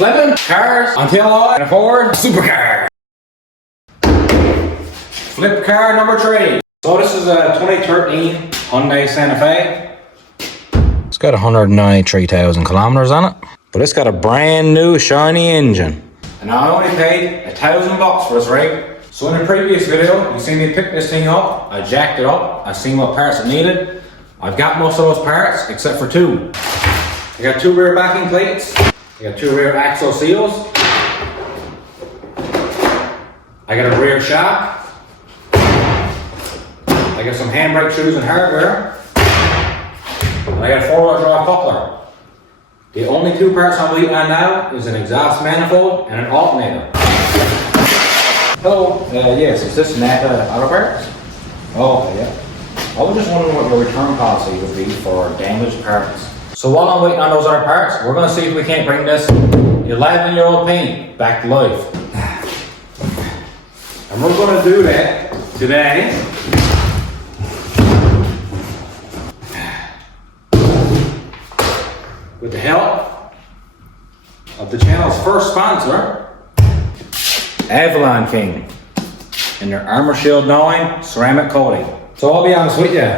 flipping cars until I can afford a supercar. Flip car number 3. So this is a 2013 Hyundai Santa Fe. It's got 193,000 kilometers on it, but it's got a brand new shiny engine. And I only paid $1,000 for this rig. So in the previous video, you seen me pick this thing up, I jacked it up, I seen what parts it needed. I've got most of those parts except for 2. I got 2 rear backing plates, I got 2 rear axle seals, I got a rear shock, I got some handbrake shoes and hardware, and I got a 4-wheel drive coupler. The only 2 parts I'm waiting on now is an exhaust manifold and an alternator. Hello, yes, is this Napa Auto Parts? Oh, okay, yeah. I was just wondering what your return policy would be for damaged parts. So while I'm waiting on those other parts, we're gonna see if we can't bring this 11-year-old paint back to life. And we're gonna do that today. With the help of the channel's first sponsor, Avalon King, and their Armor Shield 9 ceramic coating. So I'll be honest with you,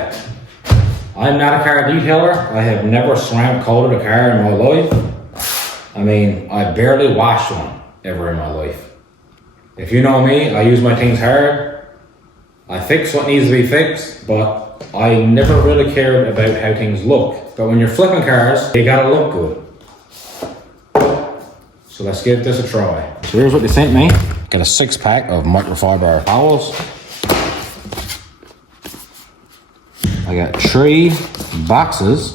I'm not a car detailer. I have never ceramic coated a car in my life. I mean, I barely washed one ever in my life. If you know me, I use my things hard. I fix what needs to be fixed, but I never really cared about how things look. But when you're flipping cars, they gotta look good. So let's give this a try. So here's what they sent me. Got a 6-pack of microfiber towels. I got 3 boxes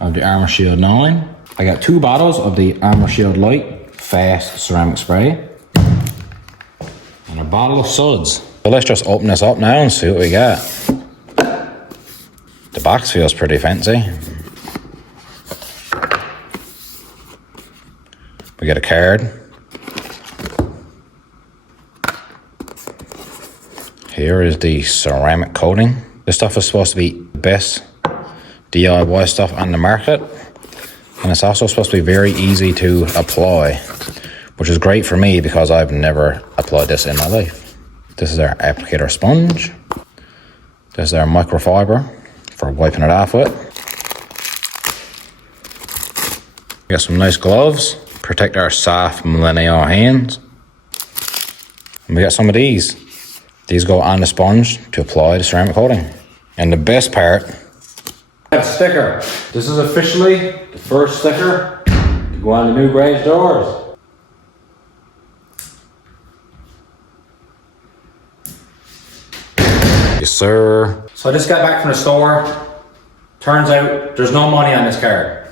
of the Armor Shield 9. I got 2 bottles of the Armor Shield Light Fast Ceramic Spray. And a bottle of suds. So let's just open this up now and see what we got. The box feels pretty fancy. We got a card. Here is the ceramic coating. This stuff is supposed to be the best DIY stuff on the market. And it's also supposed to be very easy to apply, which is great for me because I've never applied this in my life. This is our applicator sponge. This is our microfiber for wiping it off with. We got some nice gloves, protect our soft millennial hands. And we got some of these. These go on the sponge to apply the ceramic coating. And the best part, that sticker. This is officially the first sticker to go on the new garage doors. Yes, sir. So I just got back from the store. Turns out there's no money on this card.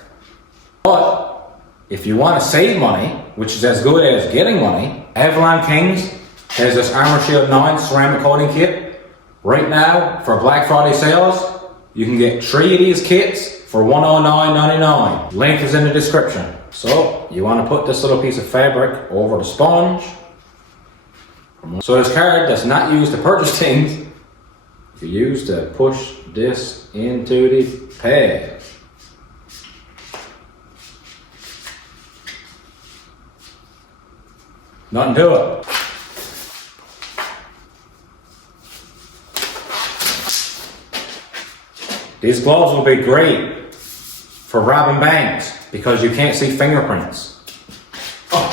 But if you want to save money, which is as good as getting money, Avalon Kings has this Armor Shield 9 ceramic coating kit. Right now, for Black Friday sales, you can get 3 of these kits for $109.99. Link is in the description. So you want to put this little piece of fabric over the sponge. So this card does not use to purchase things. You use to push this into the pad. Nothing to it. These gloves will be great for robbing banks because you can't see fingerprints. Oh,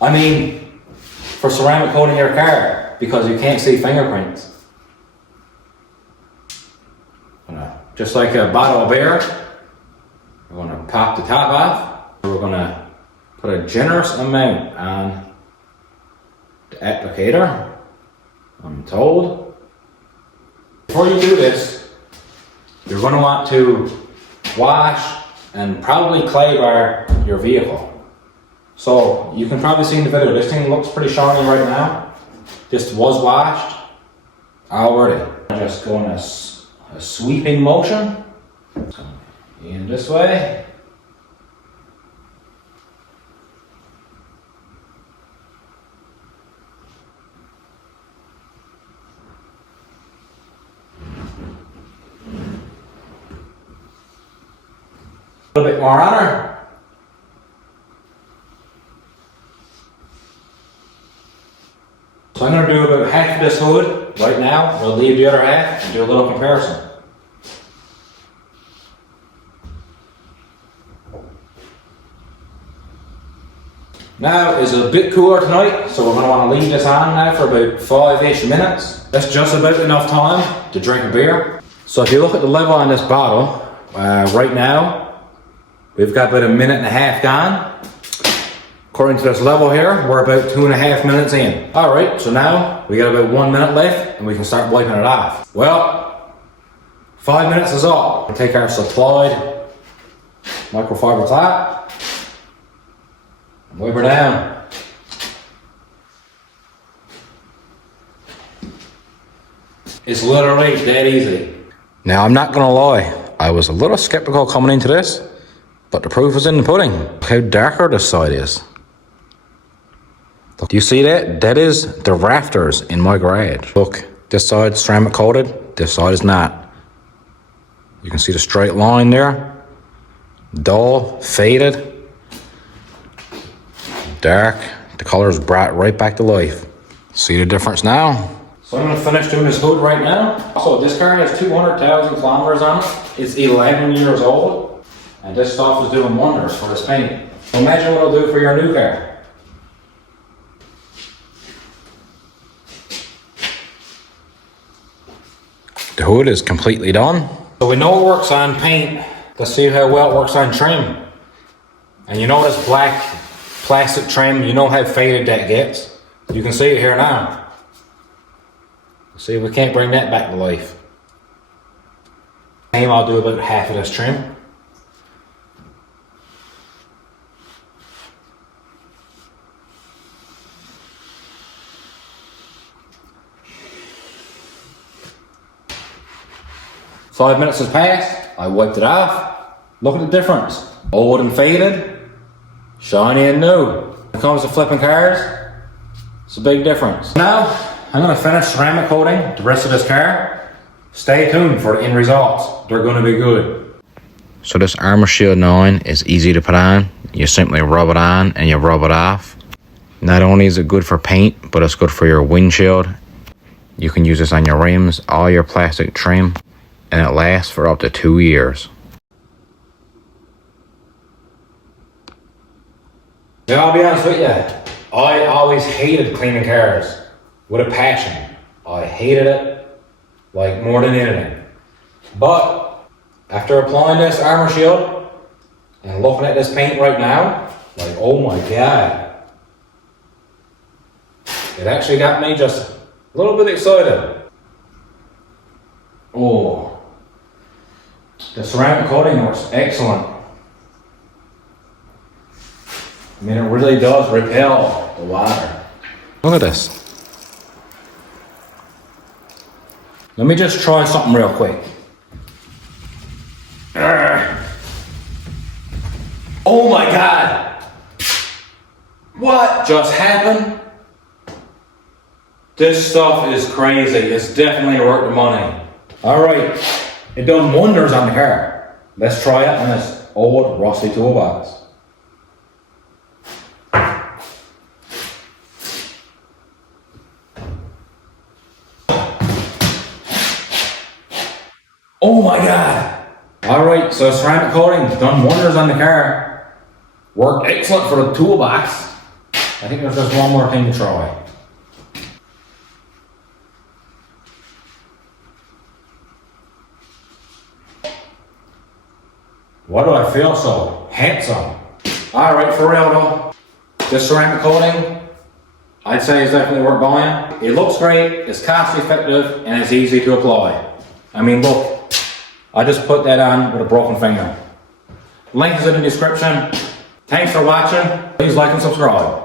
I mean, for ceramic coating your car because you can't see fingerprints. Just like a bottle of beer, we're going to pop the top off. We're going to put a generous amount on the applicator, I'm told. Before you do this, you're going to want to wash and probably clay bar your vehicle. So you can probably see in the video, this thing looks pretty shiny right now. This was washed already. Just go in a sweeping motion. In this way. A little bit more on her. So I'm going to do about half of this hood right now. We'll leave the other half and do a little comparison. Now it's a bit cooler tonight, so we're going to want to leave this on now for about 5-ish minutes. That's just about enough time to drink a beer. So if you look at the level on this bottle, right now, we've got about 1.5 minutes gone. According to this level here, we're about 2.5 minutes in. Alright, so now we got about 1 minute left and we can start wiping it off. Well, 5 minutes is up. We'll take our supplied microfiber cloth. Wipe her down. It's literally that easy. Now I'm not gonna lie, I was a little skeptical coming into this, but the proof is in the pudding. Look how darker this side is. Look, do you see that? That is the rafters in my garage. Look, this side's ceramic coated, this side is not. You can see the straight line there. Dull, faded. Dark, the color is brought right back to life. See the difference now? So I'm gonna finish doing this hood right now. So this car has 200,000 kilometers on it. It's 11 years old. And this stuff is doing wonders for this paint. So imagine what it'll do for your new car. The hood is completely done. So we know it works on paint. Let's see how well it works on trim. And you know this black plastic trim, you know how faded that gets. You can see it here now. See, we can't bring that back to life. Same, I'll do about half of this trim. Five minutes has passed, I wiped it off. Look at the difference. Old and faded, shiny and new. When it comes to flipping cars, it's a big difference. Now, I'm gonna finish ceramic coating the rest of this car. Stay tuned for the end results. They're gonna be good. So this Armor Shield 9 is easy to put on. You simply rub it on and you rub it off. Not only is it good for paint, but it's good for your windshield. You can use this on your rims, all your plastic trim, and it lasts for up to 2 years. Now, I'll be honest with you, I always hated cleaning cars with a passion. I hated it like more than anything. But after applying this Armor Shield and looking at this paint right now, like, oh my God. It actually got me just a little bit excited. Oh, the ceramic coating works excellent. I mean, it really does repel the water. Look at this. Let me just try something real quick. Oh my God! What just happened? This stuff is crazy. It's definitely worth the money. Alright, it done wonders on the car. Let's try it on this old rusty toolbox. Oh my God! Alright, so ceramic coating done wonders on the car. Worked excellent for the toolbox. I think there's just one more thing to try. Why do I feel so handsome? Alright, for real though, this ceramic coating, I'd say is definitely worth buying. It looks great, it's cost effective, and it's easy to apply. I mean, look. I just put that on with a broken finger. Link is in the description. Thanks for watching. Please like and subscribe.